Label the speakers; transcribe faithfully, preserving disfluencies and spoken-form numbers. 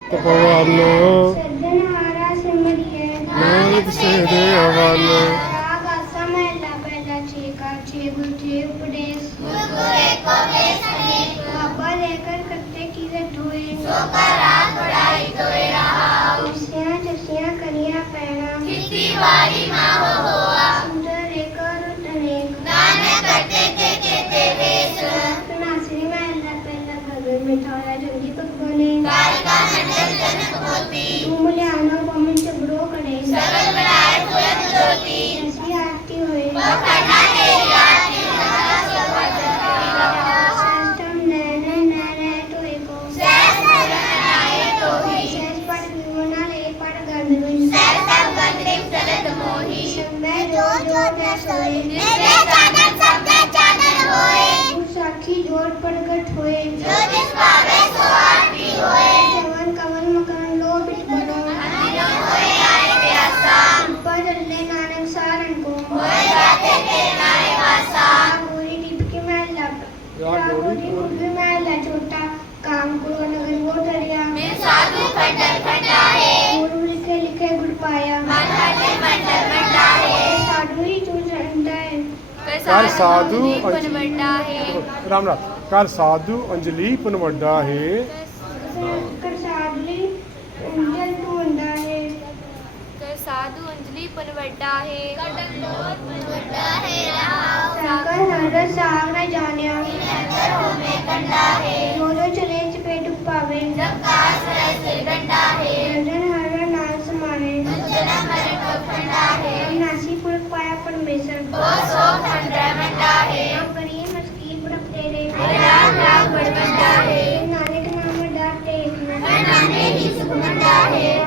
Speaker 1: ਪਵਨ
Speaker 2: ਸੱਜਣਹਾਰਾ ਸਿਮਰਿਐ
Speaker 1: ਨਾਨਕ ਸੇ ਦੇ ਹਵਨ।
Speaker 2: ਰਾਗ ਆਸਾ ਮਹਿਲਾ ਪਹਿਲਾ ਛੇਕਾ ਛੇ ਗੁਰ ਛੇ ਉਪਦੇਸ਼ ਗੁਰ ਗੁਰ ਏਕੋ ਵੇਸ ਅਨੇਕ ਬਾਬਾ ਲੇਕਰ ਕਰਤੇ ਕੀਰਤ ਹੋਏ ਸੋ ਕਾ ਰਾਗ ਬੜਾਈ ਤੋਏ ਰਹਾਉ ਉਸਿਆਂ ਜਸਿਆਂ ਕਰੀਆਂ ਪੈਣਾ ਕੀਤੀ ਵਾਰੀ ਮਾਹੁ ਹੋਆ ਸੁੰਦਰ ਏਕ ਰੂਪ ਅਨੇਕ ਨਾਨਕ ਕਰਤੇ ਕੇ ਕੇਤੇ ਵੇਸ ਨਾਸਰੀ ਮਹਿਲਾ ਪਹਿਲਾ ਭਗਤ ਮਿਠਾਇਆ ਜੰਗੀ ਭਗਵਾਨੇ ਕਾਰਿਕਾ ਮੰਡਲ ਜਨਕ ਮੋਤੀ ਤੂੰ ਲਿਆਣਾ ਕੋਮਿੰ ਚਬੜੋ ਕੜੇ ਸਰਲ ਬਣਾਏ ਪੁਰਤ ਜੋਤੀ ਐਸੀ ਆਰਤੀ ਹੋਏ ਉਹ ਕਰਨਾ ਤੇਰੀ ਆਰਤੀ ਸਦਾ ਸਬਦ ਸਸਤਮ ਨੈਣ ਨੈਣ ਤੋਏ ਕੋ ਸਹਿਸ ਨੈਣ ਤੋਹੀ ਸਹਿਸ ਪੜ ਵਿਮਨਾ ਲੈ ਪੜ ਗੰਧ ਵਿੱਚ ਸਹਿਸ ਸਭ ਗੰਧੇ ਚਲਤ ਮੋਹੀ ਸੰਬੈ ਜੋ ਜੋ ਕੈ ਸੋਏ ਮੇਰੇ ਚਾਨਣ ਸਭੇ ਚਾਨਣ ਹੋਏ ਸਾਖੀ ਜੋੜ ਪ੍ਰਗਟ ਹੋਏ ਜੋ ਜਿਸ ਭਾਵੇ ਸੋ ਆਰਤੀ ਹੋਏ ਜਵਨ ਕਵਨ ਮਕਾਨ ਲੋ ਬਿਟ ਬਨੋ ਅਨਿਲ ਹੋਏ ਆਏ ਪਿਆਸਾ ਉੱਪਰ ਚੱਲੇ ਨਾਨਕ ਸਾਰਨ ਕੋ ਹੋਏ ਜਾਤੇ ਤੇ ਨਾਏ ਵਾਸਾ ਗੋਰੀ ਟਿਪਕੀ ਮਹਿਲਾ ਗੋਰੀ ਟਿਪਕੀ ਮਹਿਲਾ ਛੋਟਾ काम को नगर वो डरिया मैं साधु खंडर खंडा है गुरु लिखे लिखे गुरु पाया मन हटे मंडल मंडा है साधु ही तू झंडा है
Speaker 1: कर साधु
Speaker 2: पुन बंडा है
Speaker 1: राम राम कर साधु अंजलि पुन वड्डा है
Speaker 2: कर साधु अंजल तू वड्डा है
Speaker 3: कर साधु अंजलि पुन वड्डा है
Speaker 2: कंडलोर पुन वड्डा है सागर नरद साग न जानिया अंदर हो में कंडा है जो जो चले चपेट पावे रकास रह से गंडा है रंजन हर नाम समाने जन्म मरण को खंडा है नासी पुरख पाया परमेश्वर वो सो खंडा मंडा है हम करिए मस्की पुरख तेरे राम राम बड़ बंडा है नानक नाम डाटे नाने ही सुख मंडा है